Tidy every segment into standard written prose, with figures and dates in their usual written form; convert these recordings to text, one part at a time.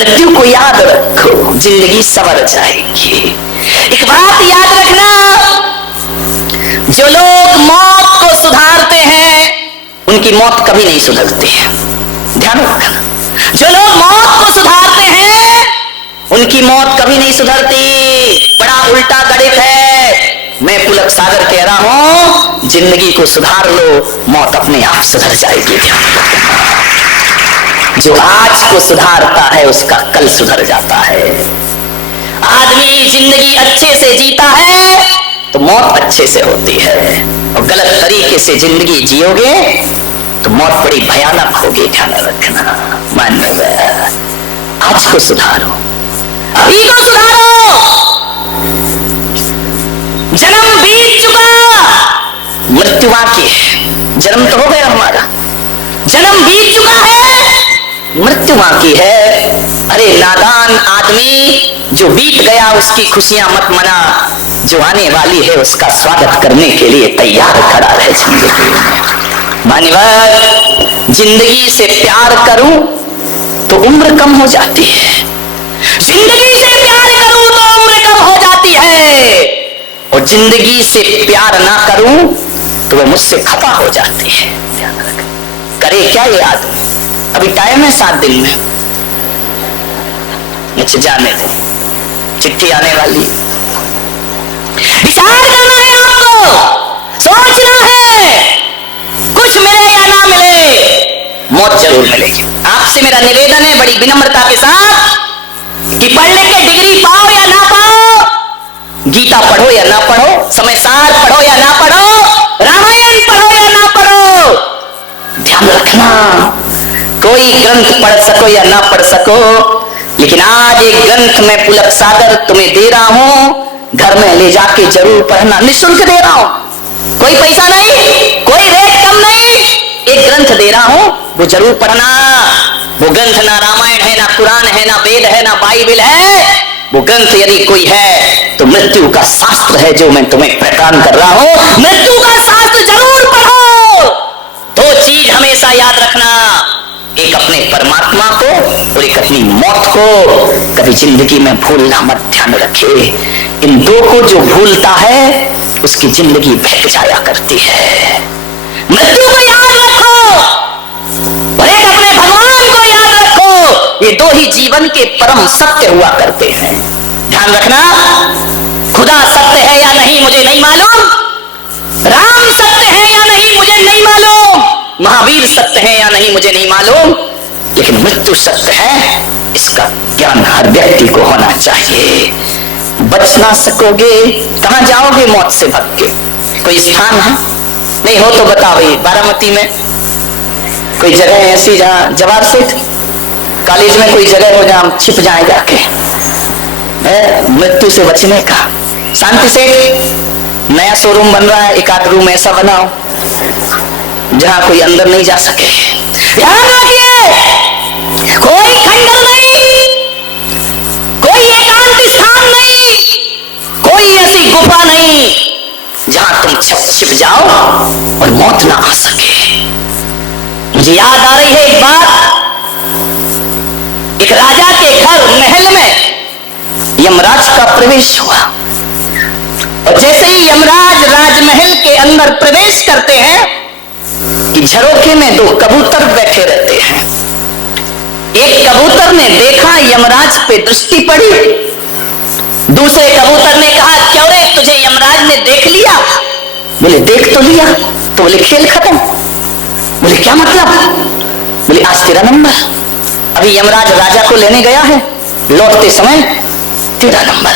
मृत्यु को याद रखो, जिंदगी संवर जाएगी। एक बात याद रखना, जो लोग मौत को सुधारते हैं उनकी मौत कभी नहीं सुधरती है। ध्यान रखना, जो लोग मौत को सुधारते हैं उनकी मौत कभी नहीं सुधरती। बड़ा उल्टा गणित है। मैं पुलक सागर कह रहा हूं, जिंदगी को सुधार लो, मौत अपने आप सुधर जाएगी। जो आज को सुधारता है उसका कल सुधर जाता है। आदमी जिंदगी अच्छे से जीता है तो मौत अच्छे से होती है, और गलत तरीके से जिंदगी जियोगे तो मौत बड़ी भयानक होगी। ध्यान रखना, मानव आज को सुधारो, अभी को सुधारो। जन्म बीत चुका, मृत्यु बाकी है। जन्म तो हो गया हमारा, जन्म बीत चुका है, मृत्यु बाकी है। अरे नादान आदमी, जो बीत गया उसकी खुशियां मत मना, जो आने वाली है उसका स्वागत करने के लिए तैयार खड़ा रहे। मानव, जिंदगी से प्यार करूं तो उम्र कम हो जाती है, जिंदगी से प्यार करूं तो उम्र कम हो जाती है, और जिंदगी से प्यार ना करूं तो वह मुझसे खफा हो जाती है। ध्यान रख, करे क्या ये आदमी? अभी टाइम है 7 दिन में, अच्छा जाने दो, चिट्ठी आने वाली। विचार करना है आपको, सोचना है, कुछ मिले या ना मिले मौत जरूर मिलेगी। आपसे मेरा निवेदन है बड़ी विनम्रता के साथ कि पढ़ लिख के डिग्री पाओ या ना पाओ, गीता पढ़ो या ना पढ़ो, समयसार पढ़ो या ना पढ़ो, रामायण पढ़ो या ना पढ़ो, ध्यान रखना, कोई ग्रंथ पढ़ सको या ना पढ़ सको, लेकिन आज एक ग्रंथ में पुलक सागर तुम्हें दे रहा हूं, घर में ले जाके जरूर पढ़ना। निःशुल्क दे रहा हूं, कोई पैसा नहीं, कोई रेट कम नहीं, एक ग्रंथ दे रहा हूं, वो जरूर पढ़ना। वो ग्रंथ ना रामायण है, ना कुरान है, ना वेद है, ना बाइबल है। वो ग्रंथ यदि कोई है तो मृत्यु का शास्त्र है, जो मैं तुम्हें प्रदान कर रहा हूं। मृत्यु का शास्त्र जरूर पढ़ो। 2 चीज हमेशा याद रखना, एक अपने परमात्मा को और एक अपनी मौत को कभी जिंदगी में भूलना मत। ध्यान रखे, इन 2 को जो भूलता है उसकी जिंदगी बह जाया करती है। मृत्यु को याद रखो और एक अपने भगवान को याद रखो, ये 2 ही जीवन के परम सत्य हुआ करते हैं। ध्यान रखना, खुदा सत्य है या नहीं मुझे नहीं मालूम, राम सत्य है या नहीं मुझे नहीं मालूम, महावीर सत्य है या नहीं मुझे नहीं मालूम, लेकिन मृत्यु सत्य है, इसका ज्ञान हर व्यक्ति को होना चाहिए। बच ना सकोगे, कहां जाओगे मौत से भाग के? कोई स्थान है? नहीं हो तो बताओ। भाई बारामती में कोई जगह है ऐसी जहां, जवाहर सेठ कॉलेज में कोई जगह हो जहां छिप जाए जाके मृत्यु से बचने का? शांति सेठ नया शोरूम बन रहा है, एक आध रूम ऐसा बनाओ जहां कोई अंदर नहीं जा सके। ध्यान रखिए, कोई खंडर नहीं, कोई एकांत स्थान नहीं, कोई ऐसी गुफा नहीं जहां तुम छिप जाओ और मौत ना आ सके। मुझे याद आ रही है एक बात, एक राजा के घर महल में यमराज का प्रवेश हुआ, और जैसे ही यमराज राजमहल के अंदर प्रवेश करते हैं कि झरोखे में 2 कबूतर बैठे रहते हैं। एक कबूतर ने देखा, यमराज पे दृष्टि पड़ी, दूसरे कबूतर ने कहा, क्यों रे तुझे यमराज ने देख लिया? बोले देख तो लिया, तो बोले खेल खत्म। बोले क्या मतलब? बोले आज तेरा नंबर। अभी यमराज राजा को लेने गया है, लौटते समय तेरा नंबर।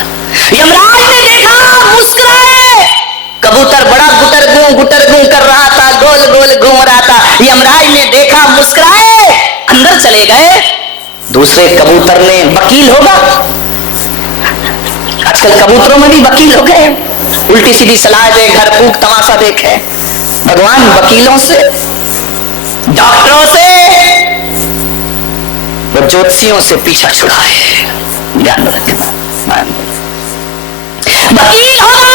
यमराज ने देखा, मुस्कुराए। कबूतर बड़ा गुटरगू कर रहा था, गोल गोल घूम रहा था। यमराज ने देखा, मुस्कुराए, अंदर चले गए। दूसरे कबूतर ने, वकील होगा, आजकल कबूतरों में भी वकील हो गए, उल्टी सीधी सलाह दे, घर फूक तमाशा देखे। भगवान वकीलों से, डॉक्टरों से, वो ज्योतिषियों से पीछा छुड़ाए। ध्यान रखना, वकील होगा,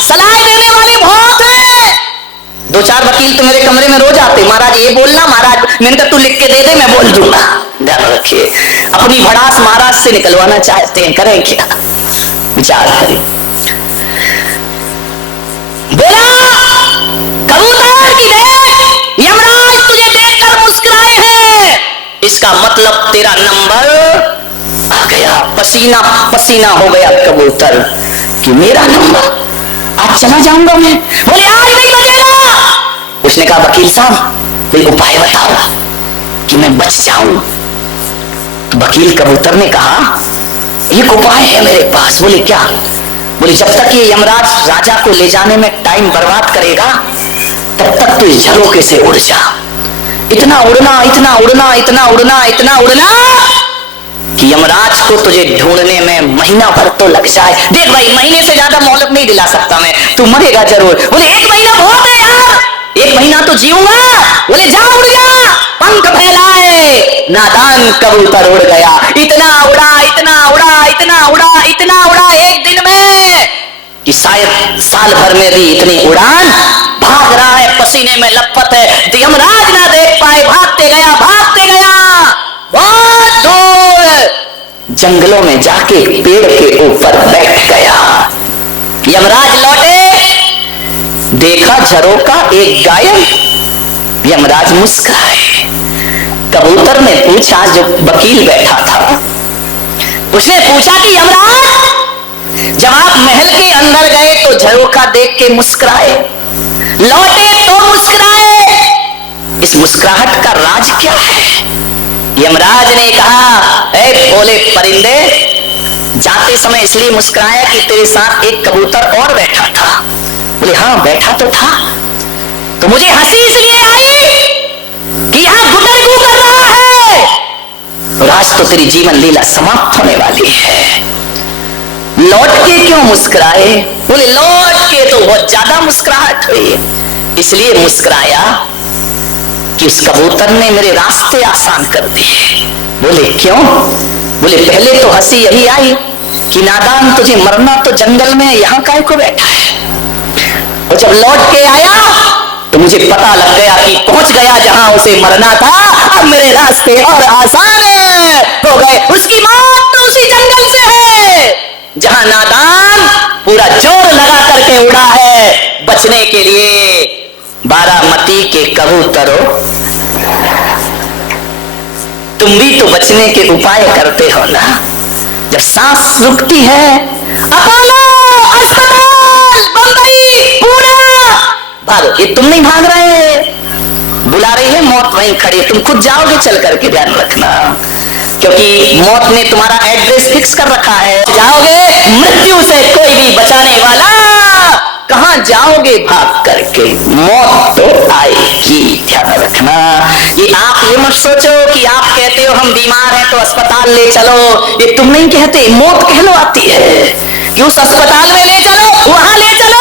सलाह देने वाले बहुत हैं। 2 चार वकील तो मेरे कमरे में रोज आते, महाराज ये बोलना, महाराज मैंने कहा तू लिख के दे दे मैं बोल दूंगा। ध्यान रखिए, अपनी भड़ास महाराज से निकलवाना चाहते हैं, करें क्या? विचार करें। बोला कबूतर की बहन, यमराज तुझे देखकर मुस्कुराए हैं, इसका मतलब तेरा नंबर आ गया। पसीना पसीना हो गया कबूतर कि मेरा नंबर, आज चला जाऊंगा मैं। बोले आज नहीं बचेगा। उसने कहा वकील साहब कोई उपाय बताओ कि मैं बच जाऊं। तो वकील कबूतर ने कहा एक उपाय है मेरे पास। बोले क्या? बोले जब तक ये यमराज राजा को ले जाने में टाइम बर्बाद करेगा तब तक तू इस झरोके से उड़ जा। इतना उड़ना, इतना उड़ना, इतना उड़ना, इतना उड़ना कि यमराज को तुझे ढूंढने में महीना भर तो लग जाए। देख भाई, महीने से ज्यादा मोहलत नहीं दिला सकता मैं, तू मरेगा जरूर। बोले एक महीना बहुत है यार, एक महीना तो जीऊंगा। बोले जा उड़ जा, पंख फैलाए, नादान कबूतर उड़ गया। इतना उड़ा, इतना उड़ा, इतना उड़ा, इतना उड़ा एक दिन में कि शायद साल भर में भी इतनी उड़ान। भाग रहा है, पसीने में लपत है, यमराज ना देख पाए, भागते गया, भागते गया, बहुत दूर जंगलों में जाके पेड़ के ऊपर बैठ गया। यमराज लौटे, देखा झरोका एक गायब। यमराज मुस्कुराए। कबूतर ने पूछा, जो वकील बैठा था उसने पूछा कि यमराज जब आप महल के अंदर गए तो झरोका देख के मुस्कुराए, लौटे तो मुस्कुराए, इस मुस्कुराहट का राज क्या है? यमराज ने कहा ऐ भोले परिंदे, जाते समय इसलिए मुस्कुराया कि तेरे साथ एक कबूतर और बैठा था। बोले हाँ बैठा तो था, तो मुझे हंसी इसलिए आई कि यहाँ घुटन क्यों कर रहा है, और आज तो तेरी जीवन लीला समाप्त होने वाली है। लौट के क्यों मुस्कुराए? बोले लौट के तो बहुत ज्यादा मुस्कुराहट हुई, इसलिए मुस्कुराया कि उस कबूतर ने मेरे रास्ते आसान कर दिए। बोले क्यों? बोले पहले तो हंसी यही आई कि नादान तुझे मरना तो जंगल में, यहाँ काहे को बैठा है। और जब लौट के आया तो मुझे पता लग गया कि पहुंच गया जहां उसे मरना था, अब मेरे रास्ते और आसान हो गए। उसकी मौत तो उसी जंगल से है जहां नादान पूरा जोर लगा करके उड़ा है बचने के लिए। बारामती के कबूतरों, तुम भी तो बचने के उपाय करते हो ना। जब सांस रुकती है, अपोलो, अस्पताल, बंबई, पुणे, भागो। ये तुम नहीं भाग रहे, बुला रही है मौत, वहीं खड़ी, तुम खुद जाओगे चल करके, ध्यान रखना, क्योंकि मौत ने तुम्हारा एड्रेस फिक्स कर रखा है। जाओगे मृत्यु से कोई भी बचाने वाला, कहां जाओगे भाग करके, मौत तो आएगी, ध्यान रखना। ये आप ये मत सोचो कि आप कहते हो हम बीमार हैं तो अस्पताल ले चलो, ये तुम नहीं कहते, मौत कहलवाती है कि उस अस्पताल में ले चलो, वहां ले चलो,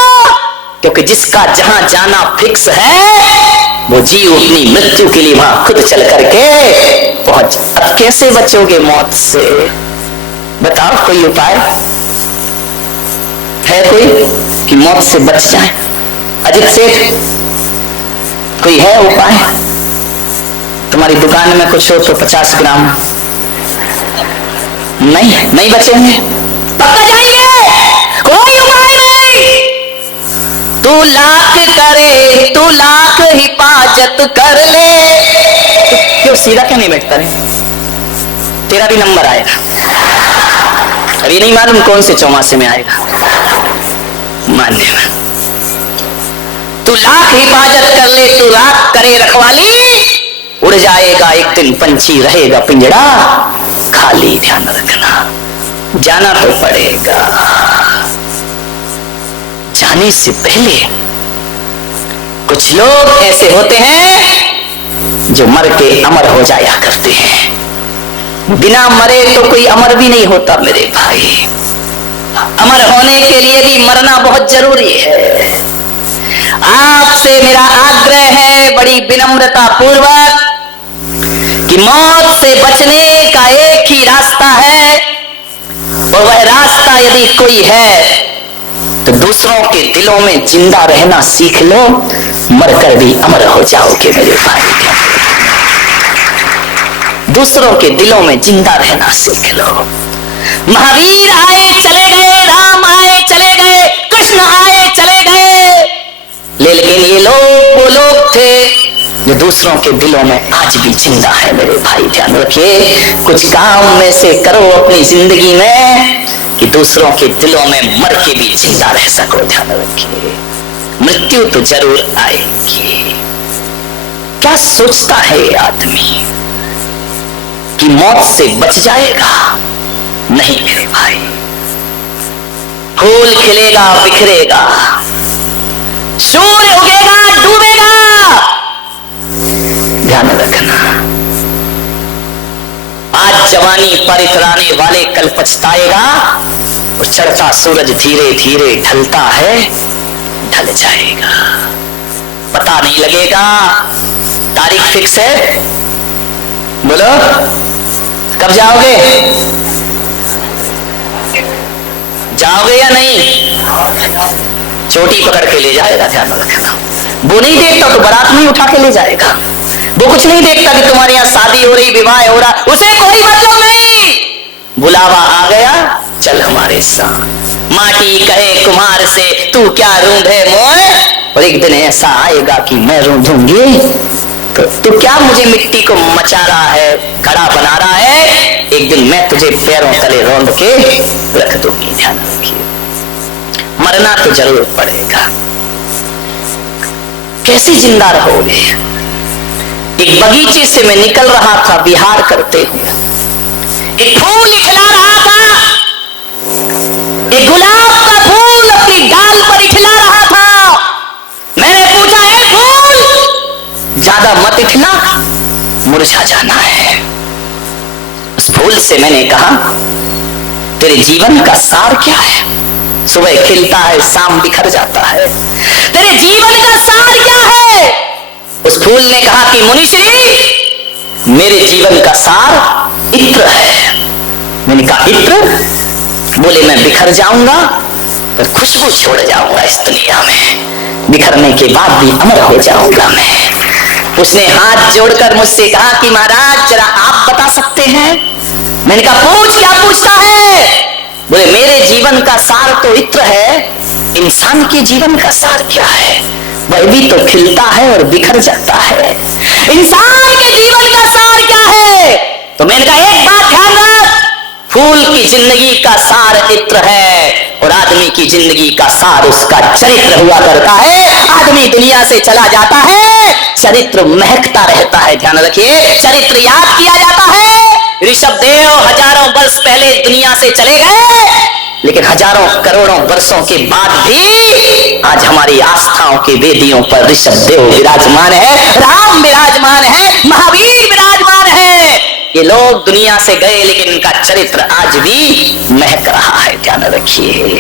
क्योंकि जिसका जहां जाना फिक्स है वो जीव अपनी मृत्यु के लिए वहां खुद चल करके पहुंच। अब कैसे बचोगे मौत से? बताओ कोई उपाय है कोई कि मौत से बच जाए? अजित सेठ, कोई है उपाय? तुम्हारी दुकान में कुछ हो तो 50 ग्राम। नहीं बचेंगे, पक्का जाएंगे, कोई उपाय नहीं। तू लाख करे, तू लाख हिफाजत कर ले। तो क्यों सीधा क्या नहीं बैठता रे? तेरा भी नंबर आएगा, अभी नहीं मालूम कौन से चौमासे में आएगा, मान लेना। तू लाख हिफाजत कर ले, तू लाख करे रखवाली, उड़ जाएगा एक दिन पंछी, रहेगा पिंजड़ा खाली, ध्यान रखना। जाना तो पड़ेगा, जाने से पहले कुछ लोग ऐसे होते हैं जो मर के अमर हो जाया करते हैं। बिना मरे तो कोई अमर भी नहीं होता मेरे भाई, अमर होने के लिए भी मरना बहुत जरूरी है। आपसे मेरा आग्रह है बड़ी विनम्रता पूर्वक कि मौत से बचने का एक ही रास्ता है, और वह रास्ता यदि कोई है तो दूसरों के दिलों में जिंदा रहना सीख लो, मरकर भी अमर हो जाओगे मेरे भाई। दूसरों के दिलों में जिंदा रहना सीख लो। महावीर आए चले गए, राम आए चले गए, कृष्ण आए चले गए, लेकिन ये लोग वो लोग थे जो दूसरों के दिलों में आज भी जिंदा है मेरे भाई। ध्यान रखिए, कुछ काम में से करो अपनी जिंदगी में कि दूसरों के दिलों में मर के भी जिंदा रह सको। ध्यान रखिए, मृत्यु तो जरूर आएगी। क्या सोचता है आदमी कि मौत से बच जाएगा? नहीं मेरे भाई, फूल खिलेगा बिखरेगा, सूर्य उगेगा डूबेगा। ध्यान रखना, आज जवानी पर इतराने वाले कल पछताएगा, और चढ़ता सूरज धीरे धीरे ढलता है, ढल जाएगा, पता नहीं लगेगा। तारीख फिक्स है, बोलो कब जाओगे? जाओगे या नहीं? चोटी पकड़ के ले जाएगा, ध्यान रखना। वो नहीं देखता तो बारात में उठा के ले जाएगा। वो कुछ नहीं देखता कि तुम्हारे यहाँ शादी हो रही, विवाह हो रहा, उसे कोई मतलब नहीं। बुलावा आ गया, चल हमारे साथ। माटी कहे कुम्हार से, तू क्या रूंधे मोए, और एक दिन ऐसा आएगा कि मैं रूंधूंगी। तो तू क्या मुझे मिट्टी को मचा रहा है, घड़ा बना रहा है, एक दिन मैं तुझे पैरों तले रौंद के रख दूंगी। ध्यान रखिए, मरना तो जरूर पड़ेगा। कैसे जिंदा रहोगे? एक बगीचे से मैं निकल रहा था विहार करते हुए, एक फूल खिला रहा था, एक गुलाब का फूल अपनी डाल पर इठला रहा था। मैंने पूछा, है फूल ज्यादा मत इठला, मुरझा जाना है। उस फूल से मैंने कहा, तेरे जीवन का सार क्या है? सुबह खिलता है, शाम बिखर जाता है, तेरे जीवन का सार क्या है? उस फूल ने कहा कि मुनिश्री, मेरे जीवन का सार इत्र है। मैंने कहा इत्र? बोले मैं बिखर जाऊंगा पर खुशबू छोड़ जाऊंगा इस दुनिया में, बिखरने के बाद भी अमर हो जाऊंगा मैं। उसने हाथ जोड़कर मुझसे कहा कि महाराज जरा आप बता सकते हैं? मैंने कहा पूछ, क्या पूछता है? बोले मेरे जीवन का सार तो इत्र है, इंसान के जीवन का सार क्या है? वह भी तो खिलता है और बिखर जाता है। इंसान के जीवन का सार क्या है? तो मैंने कहा एक बात ध्यान रख, फूल की जिंदगी का सार इत्र है, और आदमी की जिंदगी का सार उसका चरित्र हुआ करता है। आदमी दुनिया से चला जाता है, चरित्र महकता रहता है। ध्यान रखिए, चरित्र याद किया जाता है। ऋषभदेव हजारों वर्ष पहले दुनिया से चले गए, लेकिन हजारों करोड़ों वर्षों के बाद भी आज हमारी आस्थाओं की वेदियों पर ऋषभदेव विराजमान है, राम विराजमान है, महावीर विराजमान है। ये लोग दुनिया से गए, लेकिन इनका चरित्र आज भी महक रहा है। ध्यान रखिए।